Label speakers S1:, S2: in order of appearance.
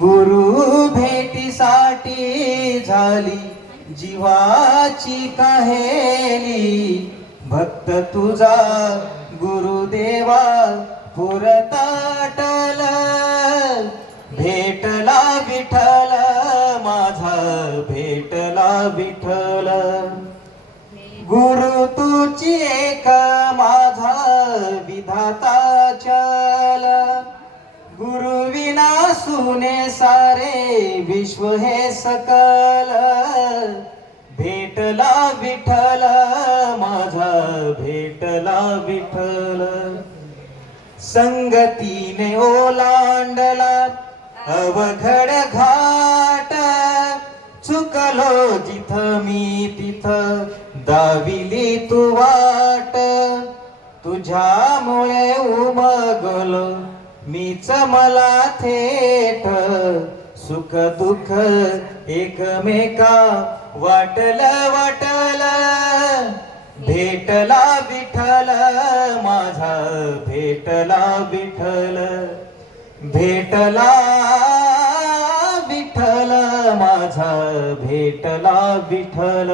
S1: गुरु भेटीसाठी झाली. जीवाची कहेली भक्त तुझा गुरुदेवा पुरताटल. भेटला विठल माझा भेटला विठल गुरु तुची एक माझा विधाताच्या. सुने सारे विश्व हे सकल. भेटला विठ्ठल माझा भेटला विठ्ठल. संगतीने ओलांडला अवघड घाट. चुकलो जिथ मी तिथ दाविली तू वाट. तुझ्यामुळे उमगलो मीच मला थेट सुख दुःख एकमेका वाटल वाटल भेटला विठल माझा भेटला विठल भेटला विठल माझा भेटला विठल